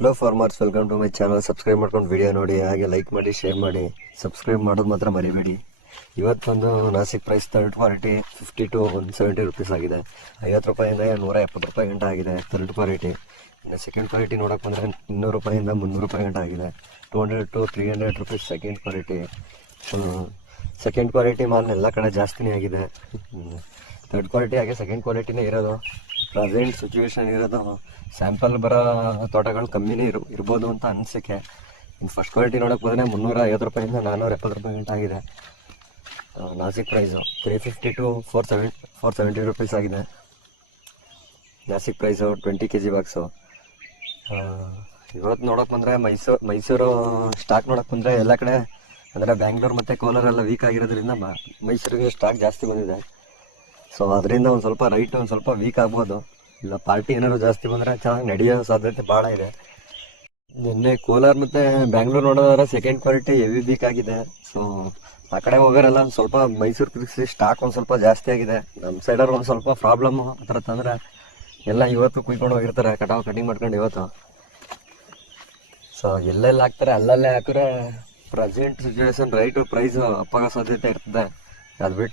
Hello farmers welcome to my channel subscribe ಮಾಡ್ಕೊಂಡು video ನೋಡಿ. ಹಾಗೆ ಲೈಕ್ ಮಾಡಿ ಶೇರ್ ಮಾಡಿ. ಸಬ್ಸ್ಕ್ರೈಬ್ ಮಾಡೋದು ಮಾತ್ರ ಮರಿಬೇಡಿ. ಇವತ್ತೊಂದು Nashik price third quality fifty to one seventy rupees ಆಗಿದೆ. ಐವತ್ತು ರೂಪಾಯಿಂದ ನೂರ ಎಪ್ಪತ್ತು ರೂಪಾಯಿ ಗಂಟೆ ಆಗಿದೆ ಥರ್ಡ್ ಕ್ವಾಲಿಟಿ ಸೆಕೆಂಡ್ ಕ್ವಾಲಿಟಿ ನೋಡೋಕೆ ಬಂದರೆ ಇನ್ನೂರು ರೂಪಾಯಿಂದ ಮುನ್ನೂರು ರೂಪಾಯಿ ಗಂಟೆ ಆಗಿದೆ. Two hundred to three hundred rupees second quality second quality mall ಎಲ್ಲ ಕಡೆ ಜಾಸ್ತಿನೇ ಆಗಿದೆ. ಥರ್ಡ್ ಕ್ವಾಲಿಟಿ ಹಾಗೆ ಸೆಕೆಂಡ್ ಕ್ವಾಲಿಟಿನೇ ಇರೋದು. ಪ್ರೆಸೆಂಟ್ ಸಿಚುವೇಶನ್ ಇರೋದು ಸ್ಯಾಂಪಲ್ ಬರೋ ತೋಟಗಳು ಕಮ್ಮಿನೇ ಇರು, ಇರ್ಬೋದು ಅಂತ ಅನಿಸಿಕೆ. ಇನ್ನು ಫಸ್ಟ್ ಕ್ವಾಲಿಟಿ ನೋಡೋಕೆ ಹೋದರೆ ಮುನ್ನೂರ ಐವತ್ತು ರೂಪಾಯಿಂದ ನಾನ್ನೂರ ಎಪ್ಪತ್ತು ರೂಪಾಯಿ ಗಂಟೆ ಆಗಿದೆ. Nashik price three fifty to four seven four seventy rupees ಆಗಿದೆ. Nashik price twenty K G box ಇವತ್ತು ನೋಡೋಕೆ ಬಂದರೆ ಮೈಸೂರು ಮೈಸೂರು ಸ್ಟಾಕ್ ನೋಡೋಕೆ ಬಂದರೆ ಎಲ್ಲ ಕಡೆ ಅಂದರೆ ಬ್ಯಾಂಗ್ಳೂರು ಮತ್ತು ಕೋಲಾರೆಲ್ಲ ವೀಕ್ ಆಗಿರೋದ್ರಿಂದ ಮೈಸೂರಿಗೆ ಸ್ಟಾಕ್ ಜಾಸ್ತಿ ಬಂದಿದೆ. ಸೊ ಅದರಿಂದ ಒಂದು ಸ್ವಲ್ಪ ರೈಟ್ ಒಂದು ಸ್ವಲ್ಪ ವೀಕ್ ಆಗ್ಬೋದು. ಇಲ್ಲ ಪಾರ್ಟಿ ಏನಾದ್ರು ಜಾಸ್ತಿ ಬಂದರೆ ಚೆನ್ನಾಗಿ ನಡೆಯೋ ಸಾಧ್ಯತೆ ಭಾಳ ಇದೆ. ನಿನ್ನೆ ಕೋಲಾರ ಮತ್ತು ಬ್ಯಾಂಗ್ಳೂರು ನೋಡೋದಾದ್ರೆ ಸೆಕೆಂಡ್ ಕ್ವಾಲಿಟಿ ಹೆವಿ ವೀಕ್ ಆಗಿದೆ. ಸೊ ಆ ಕಡೆ ಹೋಗೋರೆಲ್ಲ ಒಂದು ಸ್ವಲ್ಪ ಮೈಸೂರು ಕೃಷಿ ಸ್ಟಾಕ್ ಒಂದು ಸ್ವಲ್ಪ ಜಾಸ್ತಿ ಆಗಿದೆ. ನಮ್ಮ ಸೈಡಲ್ಲಿ ಒಂದು ಸ್ವಲ್ಪ ಪ್ರಾಬ್ಲಮ್ಮು ಆ ಥರ ತಂದರೆ ಎಲ್ಲ ಇವತ್ತು ಕುಯ್ಕೊಂಡು ಹೋಗಿರ್ತಾರೆ, ಕಟಾವು ಕಟಿಂಗ್ ಮಾಡ್ಕೊಂಡು ಇವತ್ತು. ಸೊ ಎಲ್ಲೆಲ್ಲಿ ಹಾಕ್ತಾರೆ ಅಲ್ಲಲ್ಲೇ ಹಾಕಿದ್ರೆ ಪ್ರೆಸೆಂಟ್ ಸಿಚುವೇಶನ್ ರೈಟು ಪ್ರೈಸು ಅಪ್ಪಾಗೋ ಸಾಧ್ಯತೆ ಇರ್ತದೆ. ಅದು ಬಿಟ್ಟು